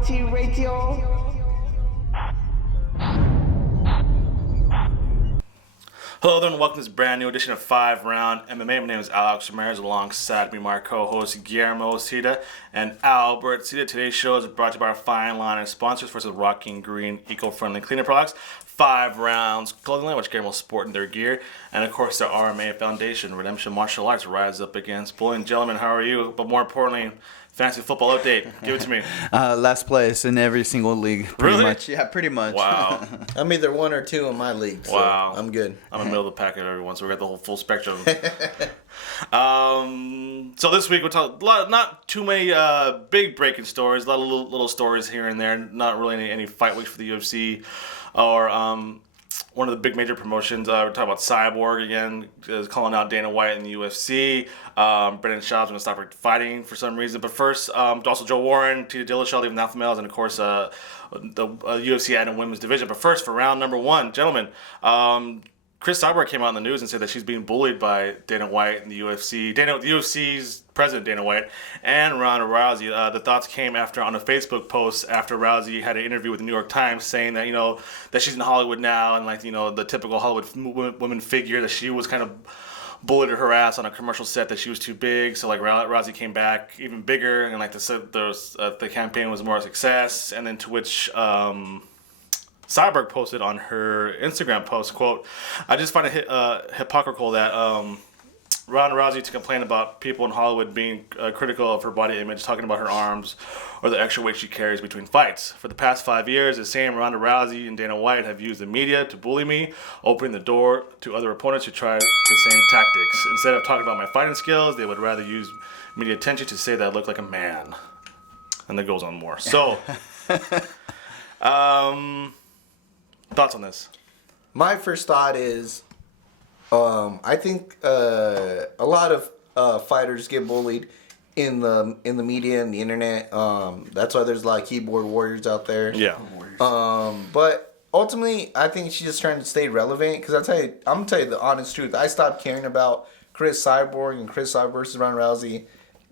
Mighty Radio. Hello there and welcome to this brand new edition of 5 Round MMA. My name is Alex Ramirez. Alongside me, my co-hosts Guillermo Cita and Albert Cita. Today's show is brought to you by our fine line of sponsors. First is Rocking Green eco-friendly cleaner products, 5 Rounds clothing line, which Guillermo sport in their gear, and of course the FRMMA Foundation, Redemption Martial Arts, rise up against bullying. Gentlemen, how are you? But more importantly, fantasy football update. Give it to me. Last place in every single league. Pretty much. Yeah, pretty much. Wow. I'm either 1 or 2 in my league, so Wow. I'm good. I'm in the middle of the pack of everyone, so we got the whole full spectrum. So this week we'll talk not too many big breaking stories, a lot of little stories here and there. Not really any fight weeks for the UFC or one of the big major promotions. We're talking about Cyborg again, is calling out Dana White in the UFC. Brendan Schaub's going to stop fighting for some reason. But first, also Joe Warren, TJ Dillashaw leaving the alpha males, and of course the UFC added women's division. But first, for round number 1, gentlemen, Chris Cyborg came out in the news and said that she's being bullied by Dana White in the UFC. The UFC's president, Dana White, and Ronda Rousey. The thoughts came on a Facebook post after Rousey had an interview with the New York Times saying that, that she's in Hollywood now and the typical Hollywood women figure, that she was kind of bullied her ass on a commercial set, that she was too big. So Rousey came back even bigger, and the campaign was more a success. And then to which Cyborg posted on her Instagram post, quote, "I just find it hypocritical that Ronda Rousey to complain about people in Hollywood being critical of her body image, talking about her arms or the extra weight she carries between fights. For the past 5 years, the same Ronda Rousey and Dana White have used the media to bully me, opening the door to other opponents who try the same tactics. Instead of talking about my fighting skills, they would rather use media attention to say that I look like a man." And that goes on more. So, thoughts on this? My first thought is, I think a lot of fighters get bullied in the media and the internet. That's why there's a lot of keyboard warriors out there. Yeah. But ultimately, I think she's just trying to stay relevant. Because I'm gonna tell you the honest truth. I stopped caring about Chris Cyborg and Chris Cyborg versus Ronda Rousey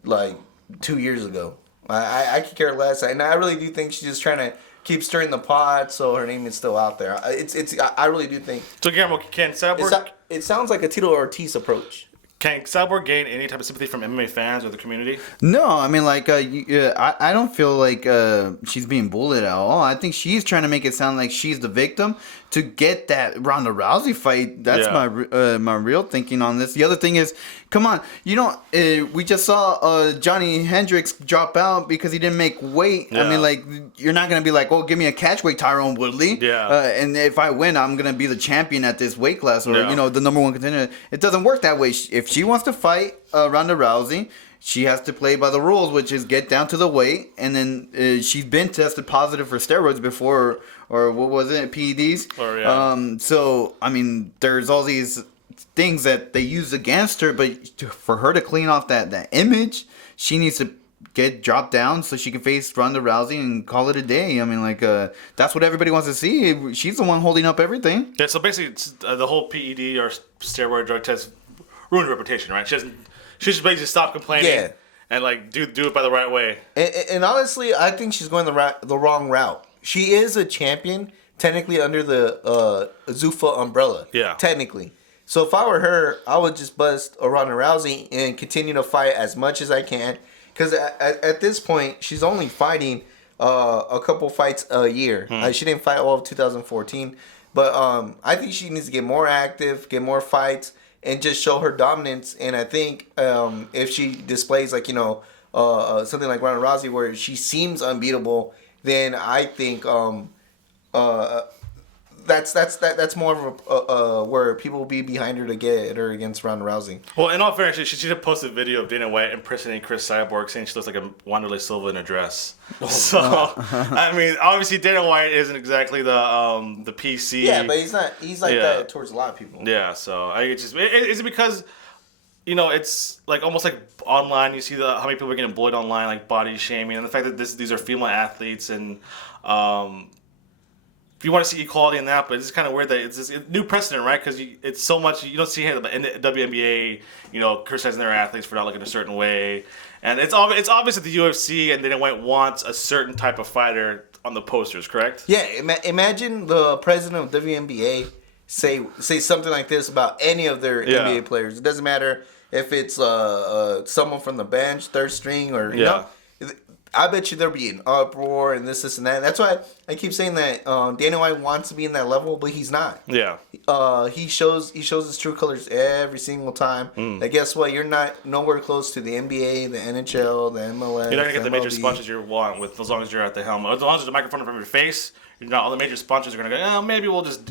like 2 years ago. I could care less, and I really do think she's just trying to keep stirring the pot so her name is still out there. I really do think. So, Guillermo, can Cyborg... It sounds like a Tito Ortiz approach. Can Cyborg gain any type of sympathy from MMA fans or the community? No, I mean, I don't feel like she's being bullied at all. I think she's trying to make it sound like she's the victim to get that Ronda Rousey fight. That's my real thinking on this. The other thing is, come on, we just saw Johnny Hendricks drop out because he didn't make weight. Yeah. I mean, you're not going to be like, oh, give me a catch weight, Tyrone Woodley. Yeah. And if I win, I'm going to be the champion at this weight class or, the number 1 contender. It doesn't work that way. If she wants to fight Ronda Rousey, she has to play by the rules, which is get down to the weight. And then she's been tested positive for steroids before, or what was it, PEDs? So, I mean, there's all these things that they use against her, but for her to clean off that image, she needs to get dropped down so she can face Ronda Rousey and call it a day. I mean, that's what everybody wants to see. She's the one holding up everything. Yeah, so basically, the whole PED or steroid drug test ruined her reputation, right? She should basically stop complaining and do it by the right way. And honestly, I think she's going the wrong route. She is a champion technically under the Zuffa umbrella. Yeah. Technically. So if I were her, I would just bust a Ronda Rousey and continue to fight as much as I can. Because at this point, she's only fighting a couple fights a year. She didn't fight all of 2014. But I think she needs to get more active, get more fights, and just show her dominance. And I think if she displays something like Ronda Rousey where she seems unbeatable, then I think that's more of where people will be behind her to get her against Ronda Rousey. Well, in all fairness, she should have posted a video of Dana White impersonating Chris Cyborg, saying she looks like a Wanderlei Silva in a dress. So, I mean, obviously Dana White isn't exactly the PC. Yeah, but he's not. He's like that towards a lot of people. Yeah, so is it because it's almost like online. You see how many people are getting bullied online, like body shaming, and the fact that these are female athletes and. if you want to see equality in that, but it's kind of weird that it's this new precedent, right? Because it's so much you don't see in the WNBA, criticizing their athletes for not looking a certain way, and it's obvious that the UFC and Dana White wants a certain type of fighter on the posters, correct? Yeah, imagine the president of WNBA say something like this about any of their NBA players. It doesn't matter if it's someone from the bench, third string, or you know. I bet you there'll be an uproar and this and that. That's why I keep saying that Dana White wants to be in that level, but he's not. Yeah. He shows his true colors every single time. And guess what? You're not nowhere close to the NBA, the NHL, the MLS. You're not gonna get the major sponsors you want with as long as you're at the helm. As long as there's a microphone from your face. All the major sponsors are going to go, maybe we'll just,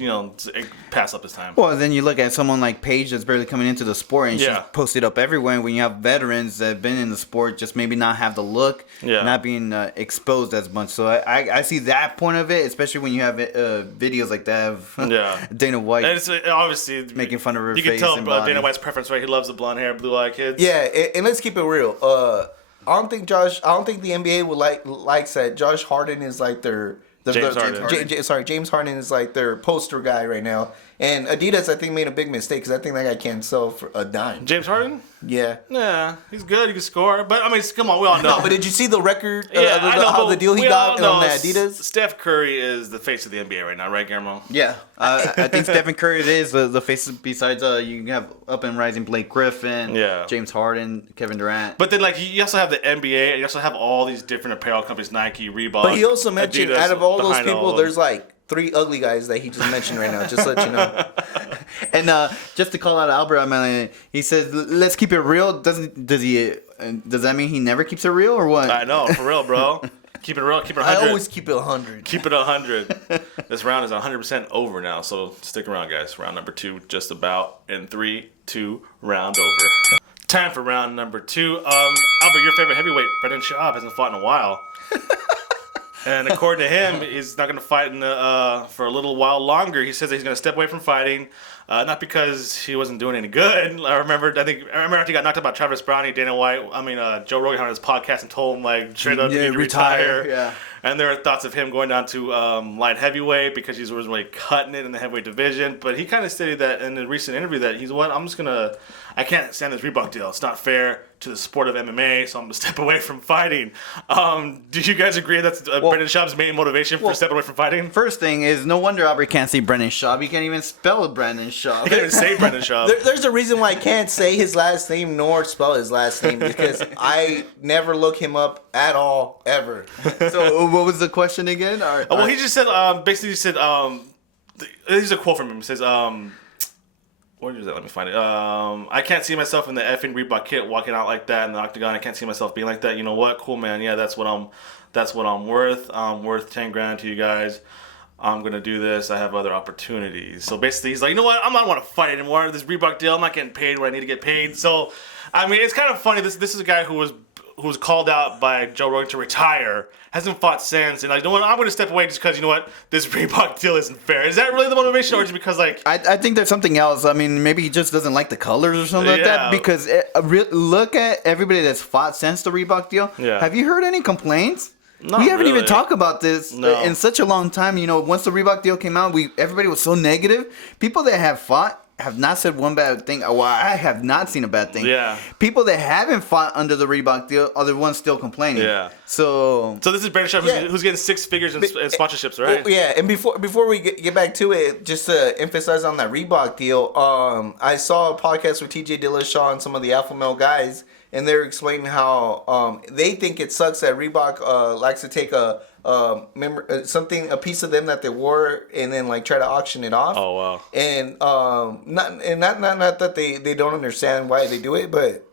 pass up this time. Well, then you look at someone like Paige that's barely coming into the sport, and she's posted up everywhere. When you have veterans that have been in the sport, just maybe not have the look, not being exposed as much. So I see that point of it, especially when you have videos like that of Dana White. And it's obviously making fun of her face. You can tell Dana White's preference, right? He loves the blonde hair, blue-eyed kids. Yeah, and let's keep it real. I don't think the NBA would likes that. Josh Harden is like their... James Harden is like their poster guy right now. And Adidas, I think, made a big mistake because I think that guy can't sell for a dime. James Harden? Yeah. Yeah, he's good. He can score. But, I mean, come on, we all know. No, but did you see the record how the deal he got on the Adidas? Steph Curry is the face of the NBA right now, right, Guillermo? Yeah. I think Stephen Curry is the face besides you have up and rising Blake Griffin, James Harden, Kevin Durant. But then, you also have the NBA, and you also have all these different apparel companies, Nike, Reebok, But he also mentioned, Adidas, out of all those people, there's 3 ugly guys that he just mentioned right now, just to let you know. And just to call out Albert, I mean, he says, let's keep it real. Does that mean he never keeps it real or what? I know, for real, bro. Keep it real, keep it 100. I always keep it 100. Keep it 100. This round is 100% over now, so stick around, guys. Round number 2, just about in 3, 2, round over. Time for round number 2. Albert, your favorite heavyweight, Brendan Schaub, hasn't fought in a while. And according to him, he's not going to fight for a little while longer. He says that he's going to step away from fighting, not because he wasn't doing any good. I remember after he got knocked out by Travis Brownie, Joe Rogan on his podcast and told him straight up to retire. Yeah. And there are thoughts of him going down to light heavyweight because he was really cutting it in the heavyweight division. But he kind of stated that in a recent interview that I can't stand this Reebok deal. It's not fair to the sport of MMA, so I'm going to step away from fighting. Do you guys agree that's Brendan Schaub's main motivation for stepping away from fighting? First thing is, no wonder Albert can't say Brendan Schaub. He can't even spell Brendan Schaub. He can't even say Brendan Schaub. There's a reason why I can't say his last name nor spell his last name, because I never look him up at all, ever. So what was the question again? He just said, basically he said, here's a quote from him. He says, what is that? Let me find it. I can't see myself in the effing Reebok kit walking out like that in the octagon. I can't see myself being like that. You know what? Cool, man. Yeah, that's what I'm worth. I'm worth $10,000 to you guys. I'm gonna do this. I have other opportunities. So basically, he's like, you know what? I don't want to fight anymore. This Reebok deal, I'm not getting paid what I need to get paid. So, I mean, it's kind of funny. This is a guy who was called out by Joe Rogan to retire, hasn't fought since, and you know what, I'm going to step away just because, you know what, this Reebok deal isn't fair. Is that really the motivation, or just because, I think there's something else. I mean, maybe he just doesn't like the colors or something like that, because look at everybody that's fought since the Reebok deal. Yeah. Have you heard any complaints? We haven't even talked about this in such a long time. You know, once the Reebok deal came out, everybody was so negative. People that have fought have not said one bad thing. Well, I have not seen a bad thing. Yeah. People that haven't fought under the Reebok deal are the ones still complaining. Yeah. So this is Brendan Schaub who's getting 6 figures in sponsorships, right? Oh, yeah. And before we get back to it, just to emphasize on that Reebok deal, I saw a podcast with TJ Dillashaw and some of the alpha male guys, and they're explaining how they think it sucks that Reebok likes to take a piece of them that they wore and then try to auction it off. Oh wow! And not that they don't understand why they do it, but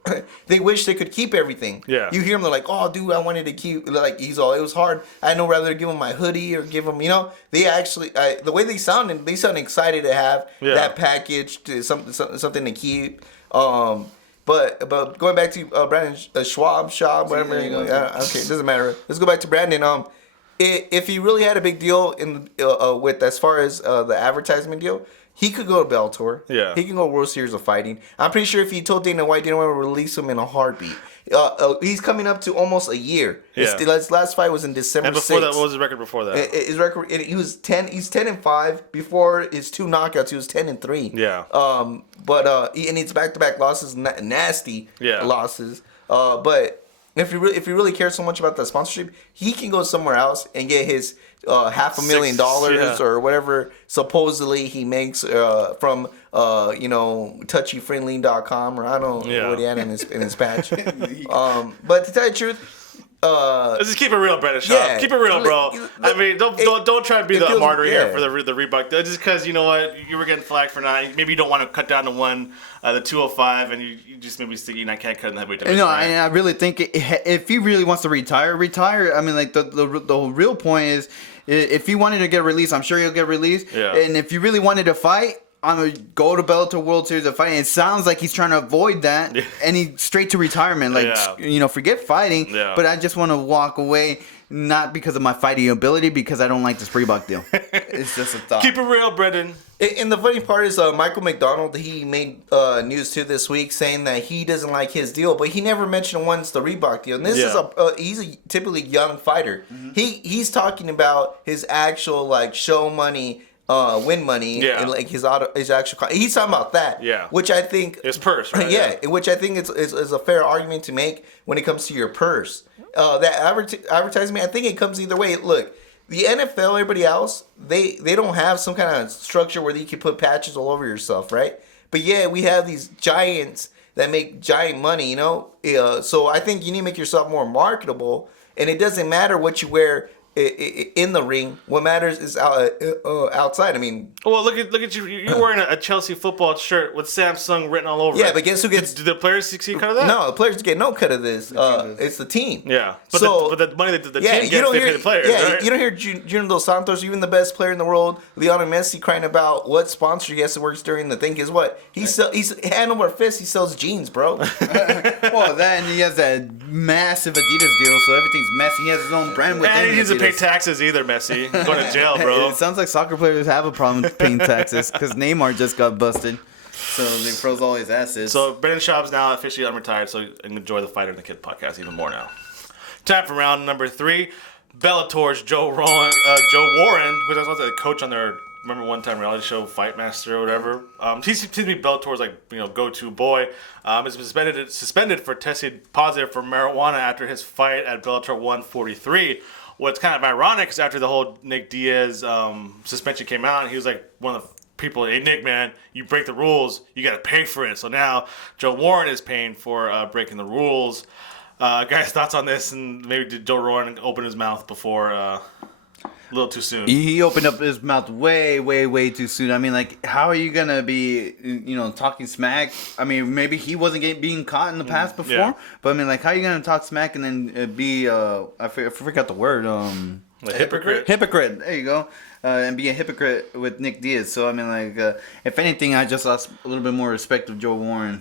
they wish they could keep everything. Yeah. You hear them, they're like, "Oh, dude, I wanted to keep." It was hard. I know rather give them my hoodie or give them, They actually the way they sound excited to have that package, to something to keep. But going back to Brandon Schaub, whatever. Okay, it doesn't matter. Let's go back to Brandon. If he really had a big deal with as far as the advertisement deal, He could go to Bellator. Yeah. He can go World Series of Fighting. I'm pretty sure if he told Dana White, Dana White would release him in a heartbeat. He's coming up to almost a year. Yeah. His last fight was in December 6th. And before that, what was his record before that? His record, he was 10. He's 10-5. Before his 2 knockouts, he was 10-3. Yeah. But he needs back-to-back losses, nasty losses. But if you really care so much about that sponsorship, he can go somewhere else and get his $500,000 or whatever supposedly he makes from touchyfriendly.com, or I don't know what he had in his patch. But to tell you the truth, let's just keep it real, Brendan Schaub. Yeah, keep it real, bro. I mean, don't try to be the martyr here for the Reebok. Just because, you know what, you were getting flagged for not. Maybe you don't want to cut down to the 205, and you just maybe thinking I can't cut in the heavyweight division. No, right? I really think if he really wants to retire. I mean, like the real point is, if he wanted to get released, I'm sure he'll get released. Yeah. And if you really wanted to fight, I'm gonna go to Bellator World Series of Fighting. It sounds like he's trying to avoid that, and he's straight to retirement. Like, forget fighting. Yeah. But I just want to walk away, not because of my fighting ability, because I don't like this Reebok deal. It's just a thought. Keep it real, Brendan. And the funny part is, Michael McDonald, he made news too this week saying that he doesn't like his deal, but he never mentioned once the Reebok deal. And this is he's a typically young fighter. Mm-hmm. He's talking about his actual show money. Win money and his actual. He's talking about that, which I think his purse, right? Which I think is a fair argument to make when it comes to your purse. That advertisement, I think it comes either way. Look, the NFL, everybody else, they don't have some kind of structure where you can put patches all over yourself, right? But we have these giants that make giant money, So I think you need to make yourself more marketable, and it doesn't matter what you wear in the ring. What matters is outside. I mean, well, look at you. You're wearing a Chelsea football shirt with Samsung written all over it. Yeah, but guess who gets? Do the players see cut of that? No, the players get no cut of this. It's the team. Yeah, but the money that the team gets, they pay the players. Yeah, right? You don't hear Junior Dos Santos, even the best player in the world, Lionel Messi, crying about what sponsor he has to work during the thing. Is what he's hand over fist. He sells jeans, bro. Well, then he has that massive Adidas deal, so everything's messy. He has his own brand with. And he doesn't pay taxes either, Messi. Going to jail, bro. It sounds like soccer players have a problem with paying taxes because Neymar just got busted. So they froze all his assets. So Brendan Schaub's now officially unretired, so you can enjoy the Fighter and the Kid podcast even more now. Time for round number 3. Bellator's Joe Warren, who's also a coach on their one time reality show, Fight Master or whatever. He seems to be Bellator's go-to boy. He's been suspended for testing positive for marijuana after his fight at Bellator 143. What's kind of ironic is after the whole Nick Diaz suspension came out, he was like one of the people, hey, Nick, man, you break the rules, you got to pay for it. So now Joe Warren is paying for breaking the rules. Guys, thoughts on this? And maybe did Joe Warren open his mouth before a little too soon? He opened up his mouth way, way, way too soon. I mean, how are you going to be, talking smack? I mean, maybe he wasn't being caught in the past before. But, I mean, how are you going to talk smack and then be, I forgot the word. A hypocrite? Hypocrite. There you go. And be a hypocrite with Nick Diaz. So, I mean, if anything, I just lost a little bit more respect of Joe Warren.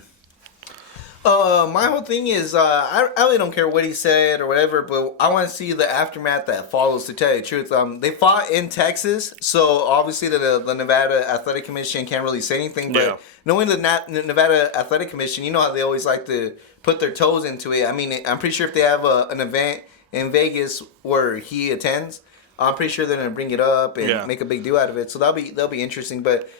My whole thing is, I really don't care what he said or whatever, but I want to see the aftermath that follows, to tell you the truth. They fought in Texas, so obviously the Nevada Athletic Commission can't really say anything, but knowing the Nevada Athletic Commission, you know how they always like to put their toes into it. I mean, I'm pretty sure if they have an event in Vegas where he attends, I'm pretty sure they're going to bring it up and make a big deal out of it, so that'll be interesting, but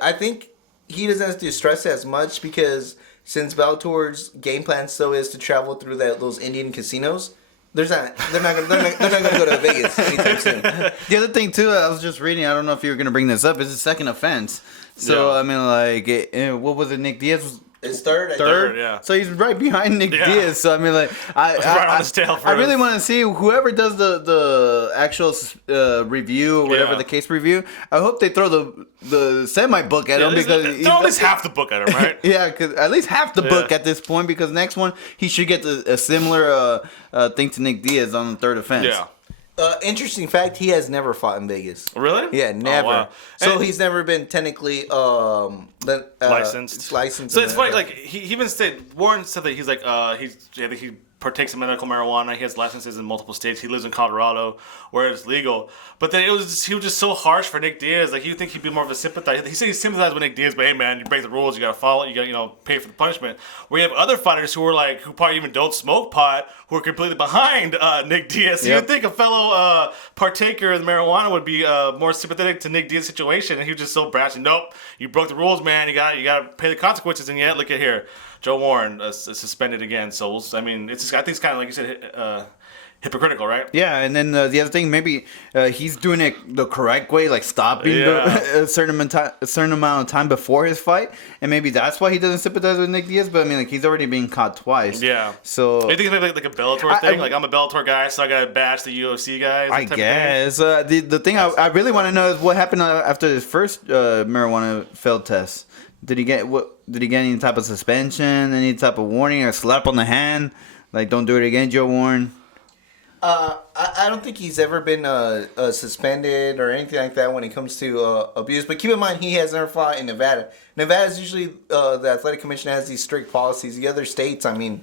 I think he doesn't have to stress it as much because since Bellator's game plan still is to travel through those Indian casinos, they're not gonna go to Vegas anytime soon. The other thing too, I was just reading. I don't know if you were gonna bring this up. It's a second offense. So I mean, what was it? Nick Diaz. It's third. Third, yeah. So he's right behind Nick Diaz. So I mean, right on his tail. I really want to see whoever does the actual review or whatever the case review. I hope they throw the semi book at him because throw at least half the book at him, right? Yeah, because at least half the book at this point. Because next one he should get a similar thing to Nick Diaz on the third offense. Yeah. Interesting fact: he has never fought in Vegas. Really? Yeah, never. Oh, wow. So he's never been technically licensed. Licensed. So it's funny. He even said Warren said that he's partakes in medical marijuana. He has licenses in multiple states. He lives in Colorado, where it's legal. But then he was just so harsh for Nick Diaz. Like, you think he'd be more of a sympathizer. He said he sympathized with Nick Diaz, but hey, man, you break the rules, you gotta follow it, you gotta, pay for the punishment. Where you have other fighters who probably even don't smoke pot, who are completely behind Nick Diaz. So you'd think a fellow partaker of marijuana would be more sympathetic to Nick Diaz's situation, and he was just so brash. And nope, you broke the rules, man. You gotta pay the consequences. And yet, look at here, Joe Warren suspended again. So I think it's kind of like you said, hypocritical, right? Yeah, and then the other thing, maybe he's doing it the correct way, like stopping a certain amount of time before his fight, and maybe that's why he doesn't sympathize with Nick Diaz. But I mean, like, he's already being caught twice. Yeah. So I think it's maybe like a Bellator thing. Like, I'm a Bellator guy, so I gotta bash the UFC guys. I guess the thing I really want to know is what happened after his first marijuana failed test. Did he get any type of suspension, any type of warning, or slap on the hand? Like, don't do it again, Joe Warren. I don't think he's ever been suspended or anything like that when it comes to abuse. But keep in mind, he has never fought in Nevada. Nevada's usually the athletic commission has these strict policies. The other states, I mean,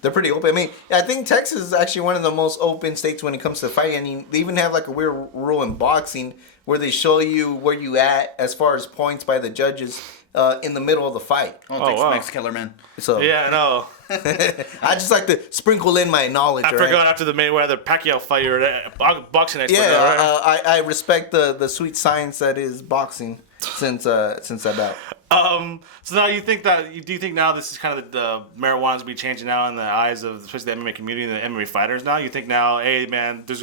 they're pretty open. I mean, I think Texas is actually one of the most open states when it comes to fighting. I mean, they even have like a weird rule in boxing where they show you where you at as far as points by the judges in the middle of the fight. Thanks, Max Kellerman. So yeah, I know. I just like to sprinkle in my knowledge. I forgot after the Mayweather Pacquiao fight, you're a boxing expert. Yeah, right? I respect the sweet science that is boxing since that bout. So now do you think now this is kind of the marijuana's be changing now in the eyes of especially the MMA community and the MMA fighters now? You think now, hey man, there's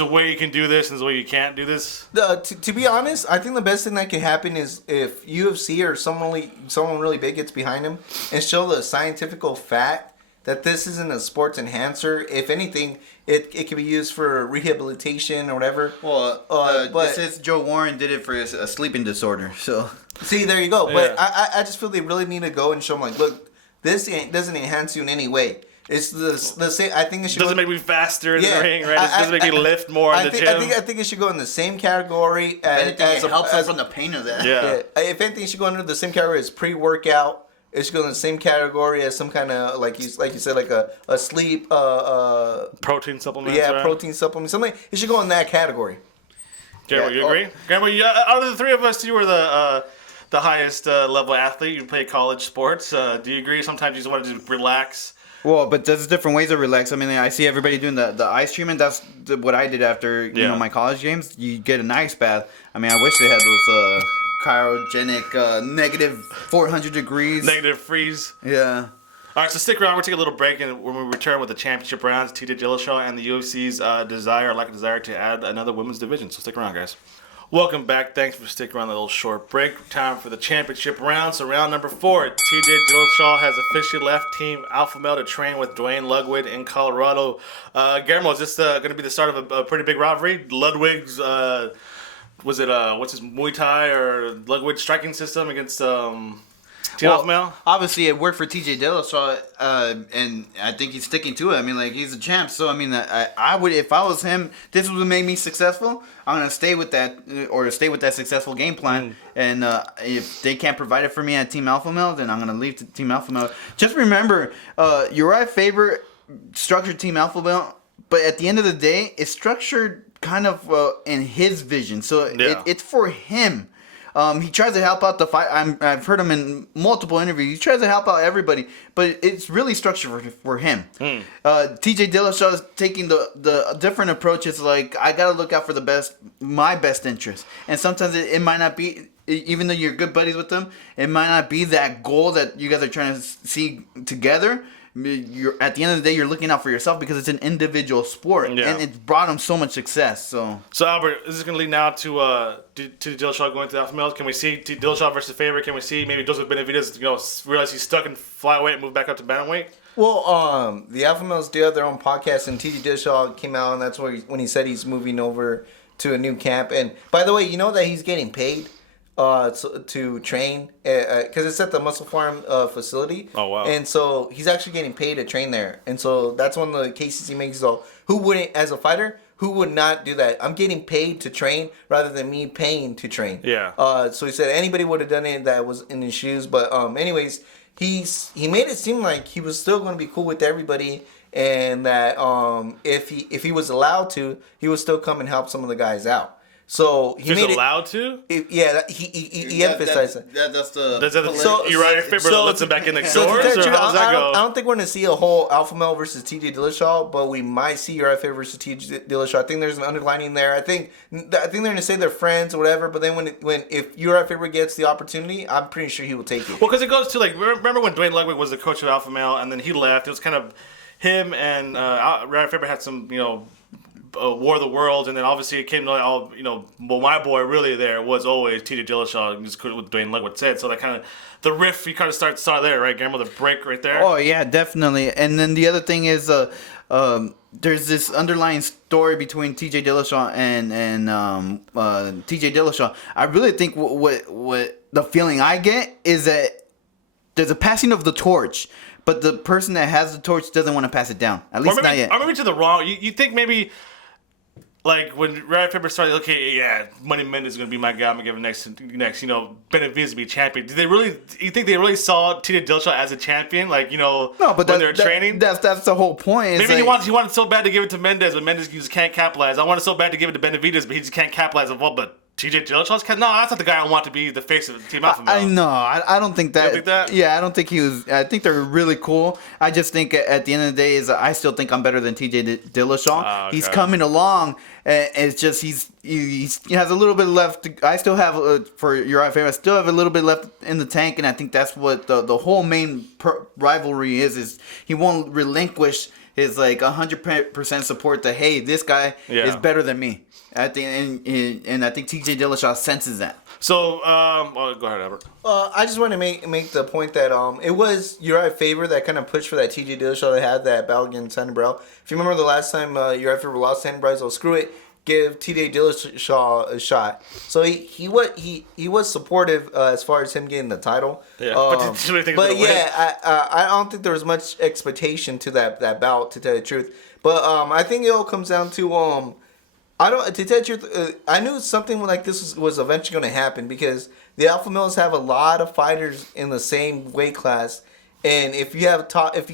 a way you can do this and there's a way you can't do this? To be honest, I think the best thing that can happen is if UFC or someone really big gets behind him and show the scientific fact that this isn't a sports enhancer. If anything, it can be used for rehabilitation or whatever. Well, but it says Joe Warren did it for a sleeping disorder. So see, there you go. Yeah. But I just feel they really need to go and show them, like, look, this doesn't enhance you in any way. It's the same. I think it should. Doesn't make me faster in the ring, right? It doesn't make me lift more in the gym. I think it should go in the same category as it helps from the pain of that. Yeah. If anything, it should go under the same category as pre-workout. It should go in the same category as some kind of like you said, like a sleep protein supplement. Yeah, right? Protein supplement. Something. It should go in that category. Gamble, you agree? Gamble, out of the three of us, you were the highest level athlete. You play college sports. Do you agree? Sometimes you just want to relax. Well, but there's different ways to relax. I mean, I see everybody doing the ice treatment. That's what I did after my college games. You get an ice bath. I mean, I wish they had those cryogenic negative 400 degrees. Negative freeze. Yeah. All right, so stick around. We'll take a little break, and when we return with the championship rounds, TJ Dillashaw and the UFC's lack of desire to add another women's division. So stick around, guys. Welcome back. Thanks for sticking around that little short break. Time for the championship round. So round number 4, TJ Dillashaw has officially left Team Alpha Male to train with Dwayne Ludwig in Colorado. Guillermo, is this going to be the start of a pretty big rivalry? Ludwig's, what's his Muay Thai or Ludwig striking system against Team Alpha Male? Obviously, it worked for TJ Dillashaw, and I think he's sticking to it. I mean, like, he's a champ, so I mean, I would, if I was him, this would make me successful. I'm gonna stay with that successful game plan. And if they can't provide it for me at Team Alpha Male, then I'm gonna leave to Team Alpha Male. Just remember, Urijah Faber structured Team Alpha Male, but at the end of the day, it's structured kind of in his vision. So it's for him. He tries to help out the fight. I've heard him in multiple interviews. He tries to help out everybody, but it's really structured for him. TJ Dillashaw is taking the different approaches. Like, I gotta look out for my best interest, and sometimes it might not be. Even though you're good buddies with them, it might not be that goal that you guys are trying to see together. You're at the end of the day, you're looking out for yourself because it's an individual sport, and it's brought him so much success. So Albert, is this going to lead now to Dillashaw going to the Alpha Male? Can we see Dillashaw versus Faber? Can we see maybe Joseph Benavidez, realize he's stuck in flyweight and move back up to bantamweight? Well, the Alpha Males do have their own podcast, and TJ Dillashaw came out, and that's when he said he's moving over to a new camp. And by the way, you know that he's getting paid to train because it's at the Muscle Farm facility. Oh wow! And so he's actually getting paid to train there, and so that's one of the cases he makes. So who wouldn't, as a fighter, who would not do that? I'm getting paid to train rather than me paying to train. Yeah. So he said anybody would have done it that was in his shoes, but anyways, he made it seem like he was still going to be cool with everybody, and that if he was allowed to, he would still come and help some of the guys out. So he made allowed to. He emphasized it. That's the. So Urijah Faber lets him back in the doors, or how does that go? I don't think we're gonna see a whole alpha male versus TJ Dillashaw, but we might see Urijah Faber versus TJ Dillashaw. I think there's an underlining there. I think they're gonna say they're friends or whatever. But then if Urijah Faber gets the opportunity, I'm pretty sure he will take it. Well, because it goes to like remember when Dwayne Ludwig was the coach of alpha male, and then he left. It was kind of him and Urijah Faber had some War of the Worlds, and then obviously it came to all well, my boy really there was always TJ Dillashaw, just what Dwayne Ludwig said. So that kind of the riff you kind of start there, right, Guillermo? The break right there. Oh yeah, definitely. And then the other thing is, there's this underlying story between TJ Dillashaw and TJ Dillashaw. I really think what the feeling I get is that there's a passing of the torch, but the person that has the torch doesn't want to pass it down. At least not yet. Or maybe to the wrong. You think maybe. Like when Urijah Faber started, okay, yeah, Money Mendez is gonna be my guy. I'm gonna give him next, Benavidez to be champion. Did they really? You think they really saw TJ Dillashaw as a champion? Like no, but when they were training. That's the whole point. Maybe he wanted so bad to give it to Mendez, but Mendez just can't capitalize. I wanted so bad to give it to Benavidez, but he just can't capitalize. But TJ Dillashaw's no, that's not the guy I want to be the face of Team Alpha Male. I know. I don't think that. You don't think that? Yeah, I don't think he was. I think they're really cool. I just think at the end of the day I still think I'm better than TJ Dillashaw. Okay. He's coming along. It's just he has a little bit left. I still have for Urijah Faber. I still have a little bit left in the tank, and I think that's what the whole main rivalry is he won't relinquish his 100% support that hey, this guy is better than me. At the end, and I think TJ Dillashaw senses that. So, go ahead, Albert. I just want to make the point that it was Urijah Faber that kind of pushed for that TJ Dillashaw to have that battle against Tanner Burrell. If you remember the last time Urijah Faber lost Tanner Burrell, so screw it, give TJ Dillashaw a shot. So he was supportive as far as him getting the title. Yeah, I don't think there was much expectation to that bout, to tell you the truth. But I think it all comes down to to tell you the truth, I knew something like this was eventually going to happen because the alpha males have a lot of fighters in the same weight class, and if you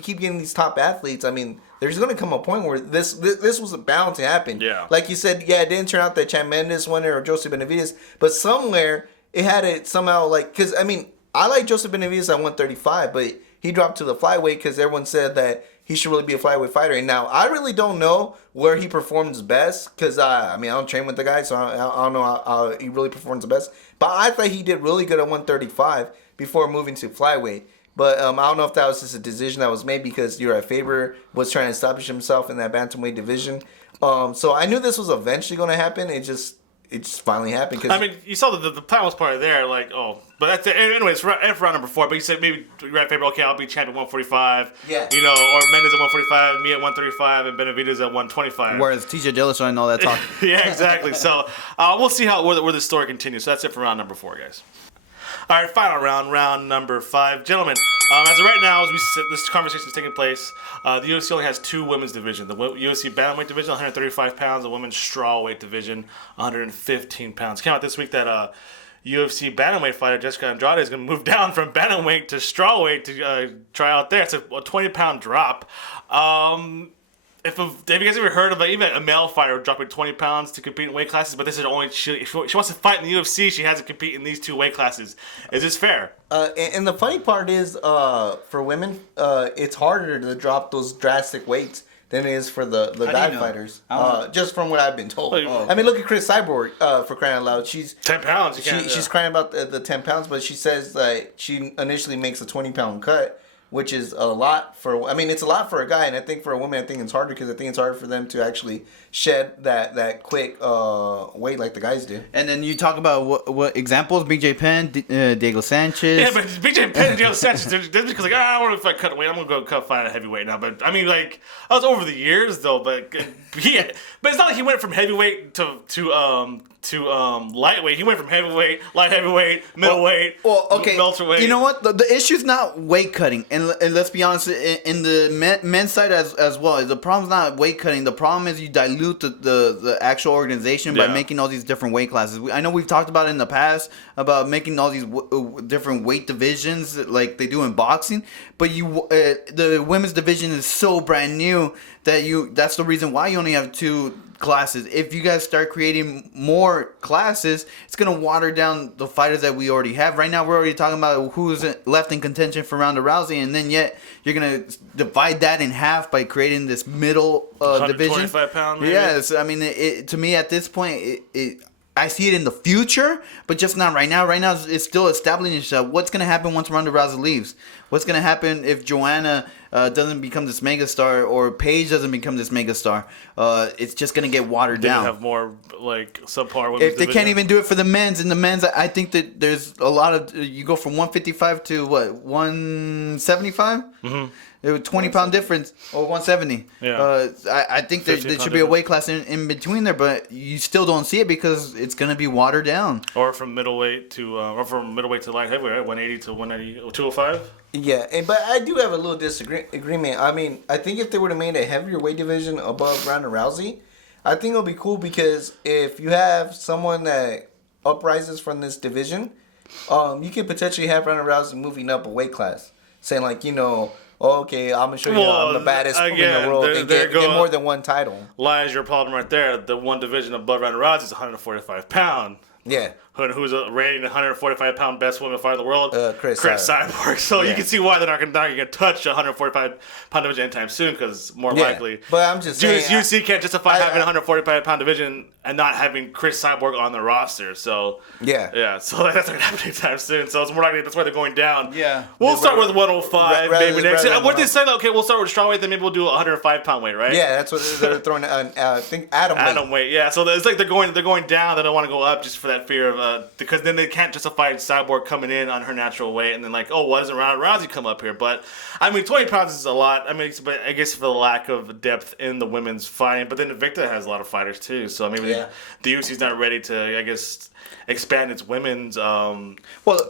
keep getting these top athletes, I mean, there's going to come a point where this was bound to happen. Yeah. Like you said, it didn't turn out that Chad Mendes won it or Joseph Benavidez, but somewhere it had it somehow because I mean I like Joseph Benavidez at 135, but he dropped to the flyweight because everyone said that he should really be a flyweight fighter. And now I really don't know where he performs best because I don't train with the guy, so I don't know how he really performs the best. But I thought he did really good at 135 before moving to flyweight. But I don't know if that was just a decision that was made because Urijah Faber was trying to establish himself in that bantamweight division. So I knew this was eventually going to happen. It just finally happened. I mean, you saw the plan was part of there, but that's it. Anyways, F round number 4. But you said maybe Urijah Faber, okay, I'll be champion 145. Yeah. Or Mendes at 145, me at 135, and Benavidez at 125. Whereas TJ Dillashaw and all that talk. Yeah, exactly. So we'll see where the story continues. So that's it for round number 4, guys. All right, final round number 5. Gentlemen, as of right now, as this conversation is taking place, the UFC only has 2 women's divisions. The UFC bantamweight division, 135 pounds. The women's strawweight division, 115 pounds. Came out this week that UFC bantamweight fighter Jessica Andrade is going to move down from bantamweight to strawweight to try out there. It's a 20-pound drop. Have you guys ever heard of even a male fighter dropping 20 pounds to compete in weight classes? But this is only if she wants to fight in the UFC, she has to compete in these 2 weight classes. Is this fair? And the funny part is, for women, it's harder to drop those drastic weights than it is for the guy fighters. Just from what I've been told. I mean, look at Chris Cyborg, for crying out loud. She's 10 pounds. She's crying about the 10 pounds, but she says she initially makes a 20-pound cut, which is a lot it's a lot for a guy, and I think for a woman, I think it's harder because I think it's harder for them to actually shed that quick weight like the guys do. And then you talk about what examples: BJ Penn, Diego Sanchez. Yeah, but BJ Penn and Diego Sanchez, they're just because I don't know if I cut weight, I'm gonna go fight a heavyweight now. But I mean, I was over the years though. But but it's not like he went from heavyweight to lightweight. He went from heavyweight, light heavyweight, middleweight, okay. welterweight. You know what? The issue's not weight cutting. and let's be honest, in the men's side as well, the problem's not weight cutting. The problem is you dilute the actual organization by making all these different weight classes. I know we've talked about it in the past about making all these different weight divisions like they do in boxing, but the women's division is so brand new that's the reason why you only have 2 classes. If you guys start creating more classes, it's gonna water down the fighters that we already have. Right now, we're already talking about who's left in contention for Ronda Rousey, and then yet you're gonna divide that in half by creating this middle division. 125 pound. Maybe? Yes, I mean, to me at this point, I see it in the future, but just not right now. Right now, it's still establishing itself. What's gonna happen once Ronda Rousey leaves? What's gonna happen if Joanna doesn't become this megastar or Paige doesn't become this megastar? It's just gonna get watered down. Have more like subpar women's if they can't even do it for the men's, and the men's, I think that there's a lot of you go from 155 to what 175. Mm-hmm. 20-pound difference or 170. Yeah. I think there should be a weight class in between there, but you still don't see it because it's gonna be watered down. Or from middleweight to light heavyweight, right? 180 to 190, 205. Yeah, but I do have a little disagreement. I mean, I think if they would have made a heavier weight division above Ronda Rousey, I think it'll be cool because if you have someone that uprises from this division, you could potentially have Ronda Rousey moving up a weight class, saying like, okay, I'm gonna show you I'm the baddest woman in the world and get more than one title. Lies your problem right there. The one division above Ronda Rousey is 145 pound. Yeah. Who's rated 145 pound best woman fighter in the world? Chris Cyborg. So you can see why they're not going to touch 145 pound division anytime soon because more likely. But I'm just saying, UFC can't justify having a 145 pound division and not having Chris Cyborg on the roster. So yeah. So that's not going to happen anytime soon. So it's more likely that's why they're going down. Yeah. We'll start with 105 maybe next. What they said? Okay, we'll start with strawweight. Then maybe we'll do a 105 pound weight, right? Yeah, that's what they're throwing. I think atom weight. Yeah. So it's like they're going down. They don't want to go up just for that fear of because then they can't justify Cyborg coming in on her natural weight and then like, oh, why doesn't Ronda Rousey come up here? But I mean, 20 pounds is a lot. I mean, but I guess for the lack of depth in the women's fighting. But then Invicta has a lot of fighters too. So maybe the UFC's not ready to, I guess, expand its women's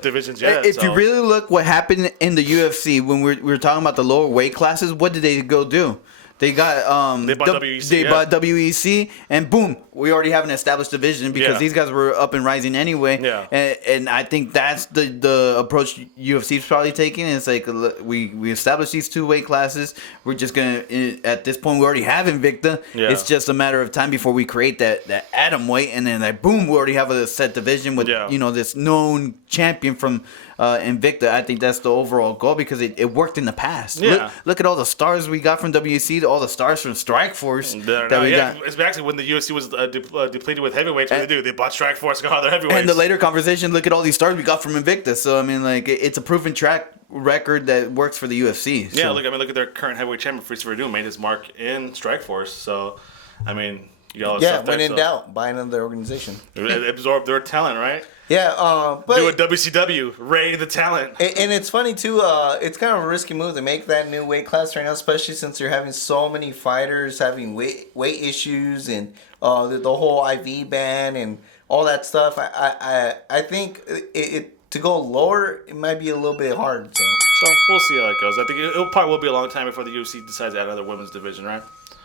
divisions yet. If you really look what happened in the UFC when we were talking about the lower weight classes, what did they go do? They got they bought WEC. They bought WEC, and boom, we already have an established division because these guys were up and rising anyway. Yeah. And I think that's the approach UFC's probably taking. It's like we established these 2 weight classes. We're just gonna at this point we already have Invicta. Yeah. It's just a matter of time before we create that atom weight, and then like boom, we already have a set division with this known champion from Invicta. I think that's the overall goal because it worked in the past. Yeah. Look at all the stars we got from WEC, all the stars from Strikeforce that we got. It's actually when the UFC was depleted with heavyweights. What they bought Strikeforce, got all their heavyweights. And the later conversation, look at all these stars we got from Invicta. So I mean, like it's a proven track record that works for the UFC. Yeah, look at their current heavyweight champion, Christopher Verdun, made his mark in Strikeforce. So, I mean, you got all this stuff there. When in doubt, buy another organization. Absorb their talent, right? Yeah, but do a WCW, raid the talent. And it's funny too. It's kind of a risky move to make that new weight class right now, especially since you're having so many fighters having weight issues and the whole IV ban and all that stuff. I think it to go lower, it might be a little bit hard. So we'll see how it goes. I think it probably will be a long time before the UFC decides to add another women's division, right?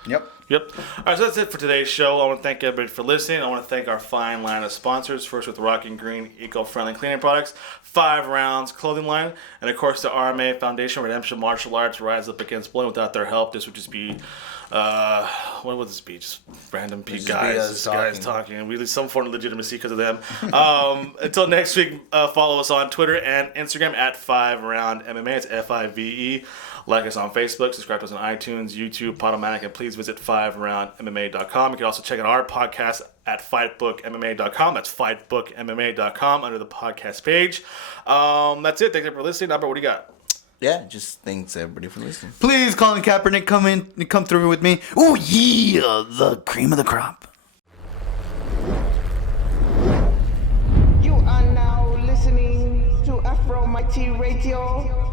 Yep. All right, so that's it for today's show. I want to thank everybody for listening. I want to thank our fine line of sponsors. First with Rocking Green, eco-friendly cleaning products, 5 Rounds clothing line, and of course the RMA Foundation, Redemption Martial Arts, rise up against bullying. Without their help, this would just be, what would this be? Just random guys talking. We lose some form of legitimacy because of them. Until next week, follow us on Twitter and Instagram at FiveRoundMMA. It's FIVE. Like us on Facebook, subscribe to us on iTunes, YouTube, Podomatic, and please visit FiveRoundMMA.com. You can also check out our podcast at FightBookMMA.com. That's FightBookMMA.com under the podcast page. That's it. Thanks for listening. Albert, what do you got? Yeah, just thanks everybody for listening. Please, Colin Kaepernick, come through with me. Oh yeah, the cream of the crop. You are now listening to FRMMA Radio.